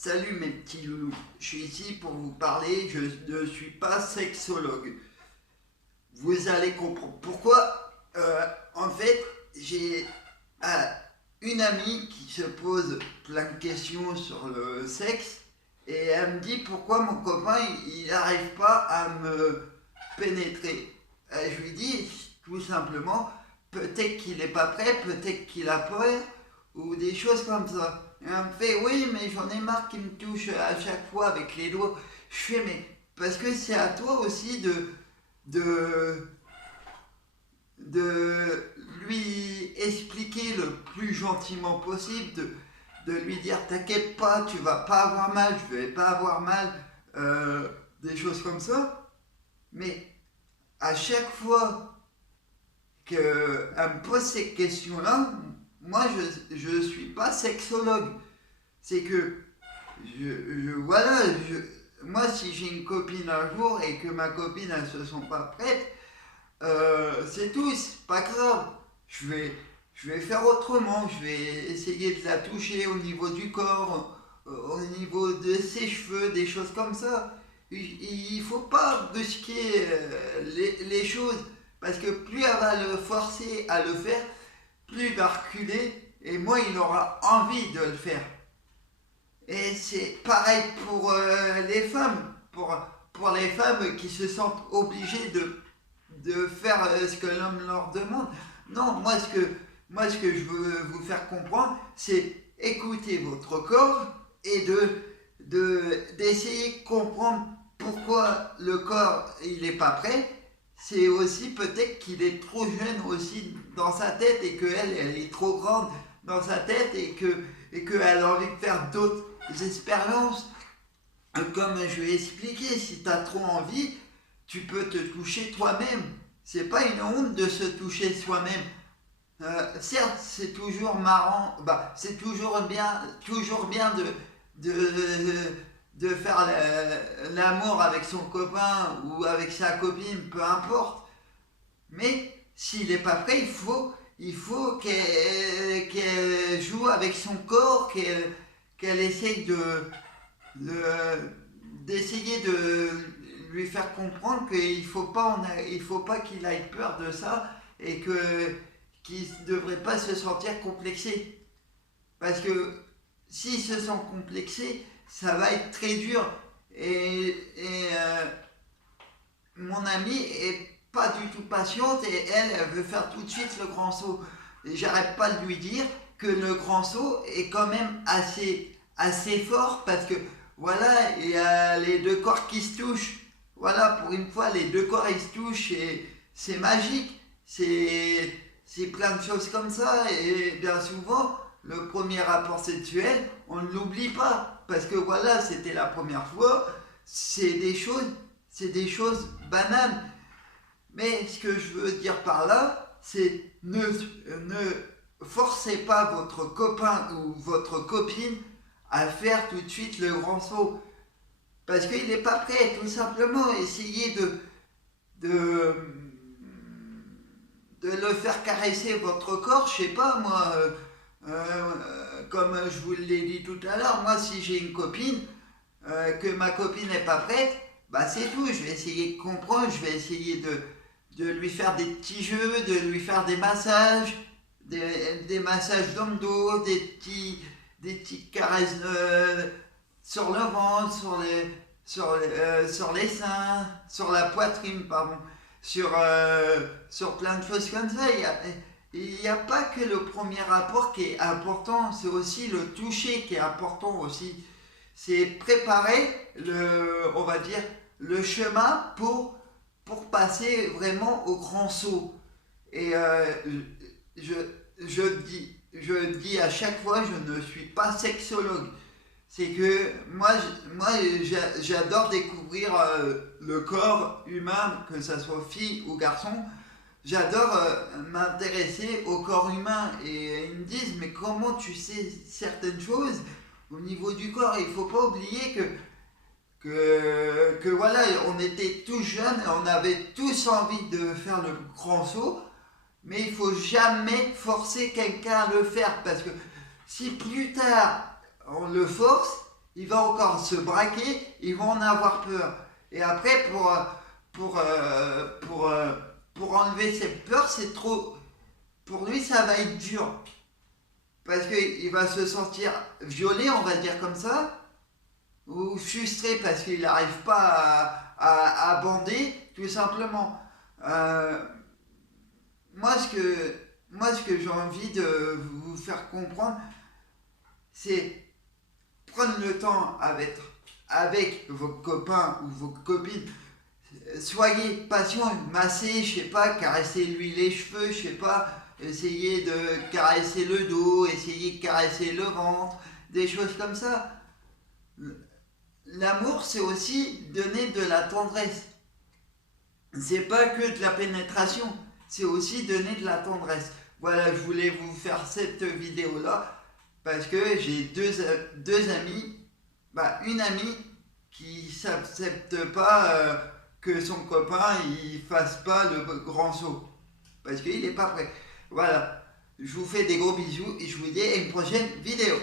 Salut mes petits loulous, je suis ici pour vous parler, je ne suis pas sexologue. Vous allez comprendre pourquoi. En fait, j'ai euh, une amie qui se pose plein de questions sur le sexe et elle me dit pourquoi mon copain il n'arrive pas à me pénétrer. Je lui dis tout simplement, peut-être qu'il n'est pas prêt, peut-être qu'il a peur ou des choses comme ça. Et elle me fait oui, mais j'en ai marre qu'il me touche à chaque fois avec les doigts. Je fais mais parce que c'est à toi aussi de, de lui expliquer le plus gentiment possible, de lui dire t'inquiète pas, tu vas pas avoir mal, je vais pas avoir mal, des choses comme ça. Mais à chaque fois qu'elle me pose ces questions-là, moi je ne suis pas sexologue. C'est que voilà, moi si j'ai une copine un jour et que ma copine elle se sent pas prête, c'est tout, c'est pas grave. Je vais, je vais faire autrement, je vais essayer de la toucher au niveau du corps, au niveau de ses cheveux, des choses comme ça. Il faut pas brusquer les choses, parce que plus elle va le forcer à le faire, plus il va reculer, et moins il aura envie de le faire. Et c'est pareil pour les femmes, pour les femmes qui se sentent obligées de faire ce que l'homme leur demande. Non, moi, ce que je veux vous faire comprendre, c'est écouter votre corps et d'essayer de comprendre pourquoi le corps il n'est pas prêt. C'est aussi peut-être qu'il est trop jeune aussi dans sa tête et qu'elle elle est trop grande dans sa tête et qu'elle a envie de faire d'autres expériences. Comme je l'ai expliqué, si tu as trop envie, tu peux te toucher toi-même. C'est pas une honte de se toucher soi-même. Certes, c'est toujours marrant, bah, c'est toujours bien de faire l'amour avec son copain ou avec sa copine, peu importe. Mais s'il n'est pas prêt, il faut qu'elle joue avec son corps, qu'elle essaye d'essayer de lui faire comprendre qu'il faut pas qu'il ait peur de ça et qu'il ne devrait pas se sentir complexé. Parce que s'il se sent complexé, ça va être très dur. Et mon amie est pas du tout patiente et elle veut faire tout de suite le grand saut. Et j'arrête pas de lui dire que le grand saut est quand même assez fort parce que voilà, il y a les deux corps qui se touchent. Voilà, pour une fois, les deux corps ils se touchent et c'est magique. C'est plein de choses comme ça et bien souvent, le premier rapport sexuel, on ne l'oublie pas parce que voilà, c'était la première fois. C'est des choses, c'est des choses banales. Mais ce que je veux dire par là, c'est ne forcez pas votre copain ou votre copine à faire tout de suite le grand saut. Parce qu'il n'est pas prêt, tout simplement. Essayez de, de le faire caresser votre corps, je sais pas moi. Comme je vous l'ai dit tout à l'heure, moi si j'ai une copine, que ma copine n'est pas prête, bah c'est tout. Je vais essayer de comprendre, je vais essayer de lui faire des petits jeux, de lui faire des massages dans le dos, des petites caresses sur le ventre, sur les seins, sur la poitrine, pardon, sur plein de choses comme ça. Il n'y a pas que le premier rapport qui est important, c'est aussi le toucher qui est important aussi. C'est préparer on va dire, le chemin pour passer vraiment au grand saut. Et je, je dis à chaque fois, je ne suis pas sexologue. C'est que moi j'adore découvrir le corps humain, que ce soit fille ou garçon. J'adore m'intéresser au corps humain et ils me disent mais comment tu sais certaines choses au niveau du corps. Il ne faut pas oublier que voilà, on était tous jeunes et on avait tous envie de faire le grand saut, mais il faut jamais forcer quelqu'un à le faire parce que si plus tard on le force, il va encore se braquer, il va en avoir peur. Et après, pour, pour enlever cette peur, c'est trop. Pour lui, ça va être dur. Parce qu'il va se sentir violé, on va dire comme ça, ou frustré parce qu'il n'arrive pas à bander, tout simplement. Euh, moi, ce que j'ai envie de vous faire comprendre, c'est prendre le temps avec vos copains ou vos copines. Soyez patient, massez, je sais pas, caressez-lui les cheveux, je sais pas, essayez de caresser le dos, essayez de caresser le ventre, des choses comme ça. L'amour, c'est aussi donner de la tendresse. C'est pas que de la pénétration, c'est aussi donner de la tendresse. Voilà, je voulais vous faire cette vidéo-là parce que j'ai deux amis, une amie qui s'accepte pas que son copain il fasse pas le grand saut parce qu'il n'est pas prêt. Voilà, je vous fais des gros bisous et je vous dis à une prochaine vidéo.